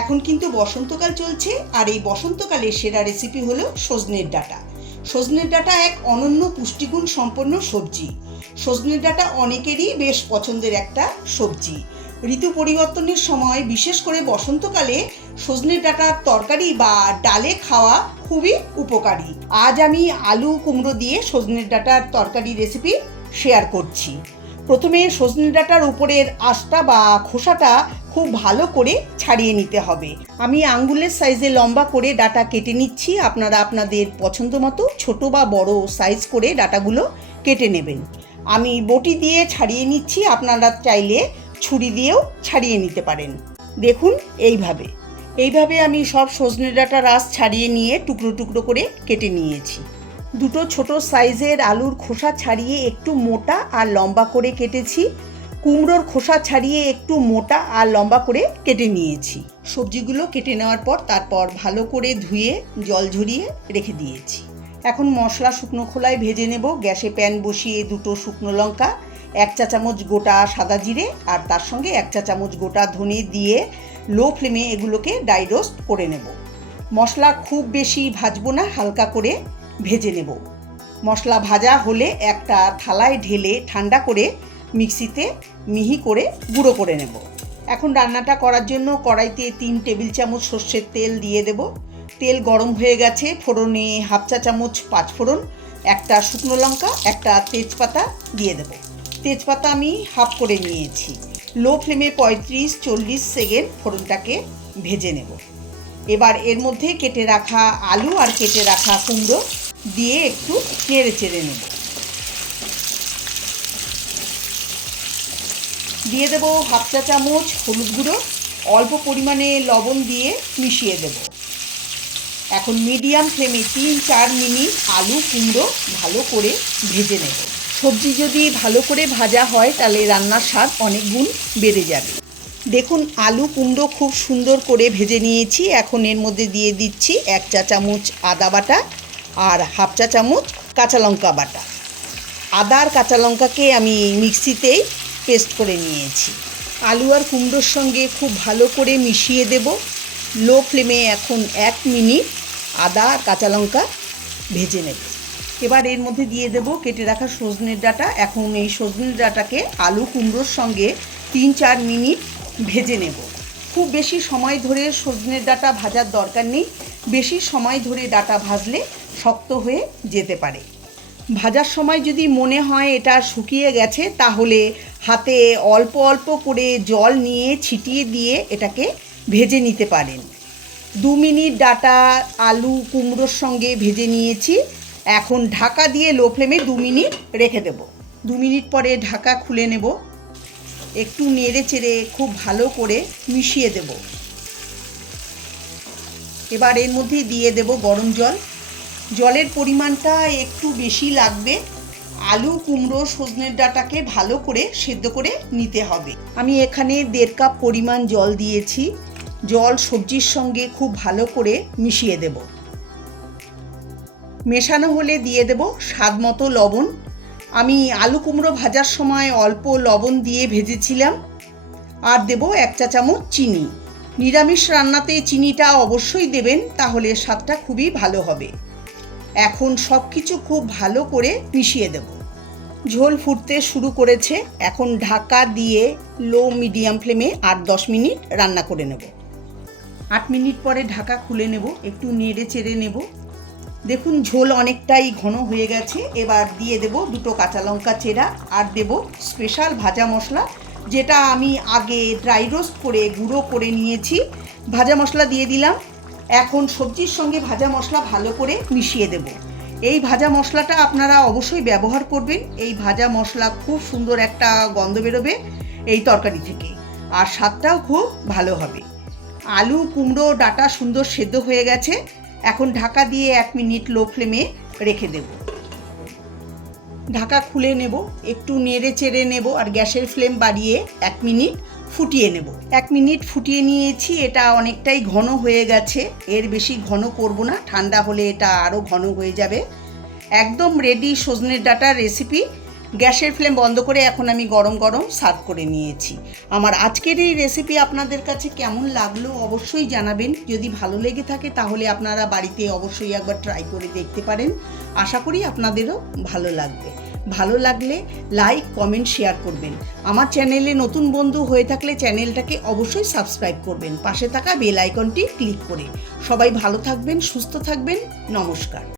এখন কিন্তু বসন্তকাল চলছে, আর এই বসন্তকালের সেরা রেসিপি হলো সজনের ডাঁটা। সজনের ডাঁটা এক অনন্য পুষ্টিগুণ সম্পন্ন সবজি। সজনের ডাঁটা অনেকেরই বেশ পছন্দের একটা সবজি। ঋতু পরিবর্তনের সময়, বিশেষ করে বসন্তকালে, সজনের ডাঁটার তরকারি বা ডালে খাওয়া খুবই উপকারী। আজ আমি আলু কুমড়ো দিয়ে সজনের ডাঁটার তরকারি রেসিপি শেয়ার করছি। প্রথমে সজনে ডাঁটার উপরের আঁশটা বা খোসাটা খুব ভালো করে ছাড়িয়ে নিতে হবে। আমি আঙ্গুলের সাইজে লম্বা করে ডাঁটা কেটে নিচ্ছি। আপনারা আপনাদের পছন্দ মতো ছোট বা বড় সাইজ করে ডাঁটাগুলো কেটে নেবেন। আমি বটি দিয়ে ছাড়িয়ে নিচ্ছি, আপনারা চাইলে ছুরি দিয়েও ছাড়িয়ে নিতে পারেন। দেখুন, এইভাবে আমি সব সজনে ডাঁটার আঁশ ছাড়িয়ে নিয়ে টুকরো টুকরো করে কেটে নিয়েছি। দুটো ছোট সাইজের আলুর খোসা ছাড়িয়ে একটু মোটা আর লম্বা করে কেটেছি। কুমড়োর খোসা ছাড়িয়ে একটু মোটা আর লম্বা করে কেটে নিয়েছি। সবজিগুলো কেটে নেওয়ার পর তারপর ভালো করে ধুয়ে জল ঝরিয়ে রেখে দিয়েছি। এখন মশলা শুকনো খোলায় ভেজে নেব। গ্যাসে প্যান বসিয়ে দুটো শুকনো লঙ্কা, 1 চা চামচ গোটা সাদা জিরে আর তার সঙ্গে 1 চা চামচ গোটা ধনে দিয়ে লো ফ্লেমে এগুলোকে ড্রাই রোস্ট করে নেব। মশলা খুব বেশি ভাজবো না, হালকা করে ভেজে নেব। মশলা ভাজা হলে একটা থালায় ঢেলে ঠান্ডা করে মিক্সিতে মিহি করে গুঁড়ো করে নেব। এখন রান্নাটা করার জন্য কড়াইতে 3 টেবিল চামচ সর্ষের তেল দিয়ে দেব। তেল গরম হয়ে গেছে। ফোড়নে 1/2 চা চামচ পাঁচফোড়ন, একটা শুকনো লঙ্কা, একটা তেজপাতা দিয়ে দেব। তেজপাতা আমি হাফ করে নিয়েছি। লো ফ্লেমে 35-40 সেকেন্ড ফোড়নটাকে ভেজে নেব। এবার এর মধ্যে কেটে রাখা আলু আর কেটে রাখা কুমড়ো দিয়ে একটু নেড়ে চেড়ে নেব। দিয়ে দেব 1/2 চা চামচ হলুদ গুঁড়ো, অল্প পরিমাণে লবণ দিয়ে মিশিয়ে দেব। এখন মিডিয়াম ফ্লেমে 3-4 মিনিট আলু কুমড়ো ভালো করে ভেজে নেব। সবজি যদি ভালো করে ভাজা হয় তাহলে রান্নার স্বাদ অনেক গুণ বেড়ে যাবে। দেখুন, আলু কুমড়ো খুব সুন্দর করে ভেজে নিয়েছি। এখন এর মধ্যে দিয়ে দিচ্ছি 1 চা চামচ আদা বাটা আর 1/2 চা চামচ কাঁচা লঙ্কা বাটা। আদা আর কাঁচা লঙ্কাকে আমি মিক্সিতেই পেস্ট করে নিয়েছি। আলু আর কুমড়োর সঙ্গে খুব ভালো করে মিশিয়ে দেব। লো ফ্লেমে এখন 1 মিনিট আদা আর কাঁচা লঙ্কা ভেজে নেব। এবার এর মধ্যে দিয়ে দেব কেটে রাখা সজনের ডাঁটা। এখন এই সজনের ডাঁটাকে আলু কুমড়োর সঙ্গে 3-4 মিনিট ভেজে নেব। খুব বেশি সময় ধরে সজনের ডাঁটা ভাজার দরকার নেই। বেশি সময় ধরে ডাঁটা ভাজলে শক্ত হয়ে যেতে পারে। ভাজার সময় যদি মনে হয় এটা শুকিয়ে গেছে, তাহলে হাতে অল্প অল্প করে জল নিয়ে ছিটিয়ে দিয়ে এটাকে ভেজে নিতে পারেন। 2 মিনিট ডাঁটা আলু কুমড়োর সঙ্গে ভেজে নিয়েছি। এখন ঢাকা দিয়ে লো ফ্লেমে 2 মিনিট রেখে দেব। 2 মিনিট পরে ঢাকা খুলে নেব। একটু নেড়ে চেড়ে খুব ভালো করে মিশিয়ে দেব। এবার এর মধ্যে দিয়ে দেব গরম জল। জলের পরিমাণটা একটু বেশি লাগবে। আলু কুমড়ো সজনের ডাঁটাকে ভালো করে সেদ্ধ করে নিতে হবে। আমি এখানে 1.5 কাপ পরিমাণ জল দিয়েছি। জল সবজির সঙ্গে খুব ভালো করে মিশিয়ে দেব। মেশানো হলে দিয়ে দেব স্বাদ মতো লবণ। আমি আলু কুমড়ো ভাজার সময় অল্প লবণ দিয়ে ভেজেছিলাম। আর দেব 1 চা চামচ চিনি। নিরামিষ রান্নাতে চিনিটা অবশ্যই দেবেন, তাহলে স্বাদটা খুবই ভালো হবে। এখন সব কিছু খুব ভালো করে মিশিয়ে দেব। ঝোল ফুটতে শুরু করেছে। এখন ঢাকা দিয়ে লো মিডিয়াম ফ্লেমে 8-10 মিনিট রান্না করে নেব। 8 মিনিট পরে ঢাকা খুলে নেব। একটু নেড়ে চেড়ে নেব। দেখুন, ঝোল অনেকটাই ঘন হয়ে গেছে। এবার দিয়ে দেব 2 কাঁচা লঙ্কা চেরা আর দেব স্পেশাল ভাজা মশলা, যেটা আমি আগে ড্রাই রোস্ট করে গুঁড়ো করে নিয়েছি। ভাজা মশলা দিয়ে দিলাম। এখন সবজির সঙ্গে ভাজা মশলা ভালো করে মিশিয়ে দেব। এই ভাজা মশলাটা আপনারা অবশ্যই ব্যবহার করবেন। এই ভাজা মশলা খুব সুন্দর একটা গন্ধ বেরোবে এই তরকারি থেকে, আর স্বাদটাও খুব ভালো হবে। আলু কুমড়ো ডাঁটা সুন্দর সেদ্ধ হয়ে গেছে। এখন ঢাকা দিয়ে 1 মিনিট লো ফ্লেমে রেখে দেব। ঢাকা খুলে নেব। একটু নেড়ে চেড়ে নেব আর গ্যাসের ফ্লেম বাড়িয়ে 1 মিনিট ফুটিয়ে নেব। 1 মিনিট ফুটিয়ে নিয়েছি। এটা অনেকটাই ঘন হয়ে গেছে। এর বেশি ঘন করব না, ঠান্ডা হলে এটা আরও ঘন হয়ে যাবে। একদম রেডি সজনের ডাঁটার রেসিপি। গ্যাসের ফ্লেম বন্ধ করে এখন আমি গরম গরম সার্ভ করে নিয়েছি। আমার আজকের এই রেসিপি আপনাদের কাছে কেমন লাগলো অবশ্যই জানাবেন। যদি ভালো লেগে থাকে তাহলে আপনারা বাড়িতে অবশ্যই একবার ট্রাই করে দেখতে পারেন। আশা করি আপনাদেরও ভালো লাগবে। ভালো লাগলে লাইক, কমেন্ট, শেয়ার করবেন। আমার চ্যানেলে নতুন বন্ধু হয়ে থাকলে চ্যানেলটাকে অবশ্যই সাবস্ক্রাইব করবেন, পাশে থাকা বেল আইকনটি ক্লিক করে। সবাই ভালো থাকবেন, সুস্থ থাকবেন। নমস্কার।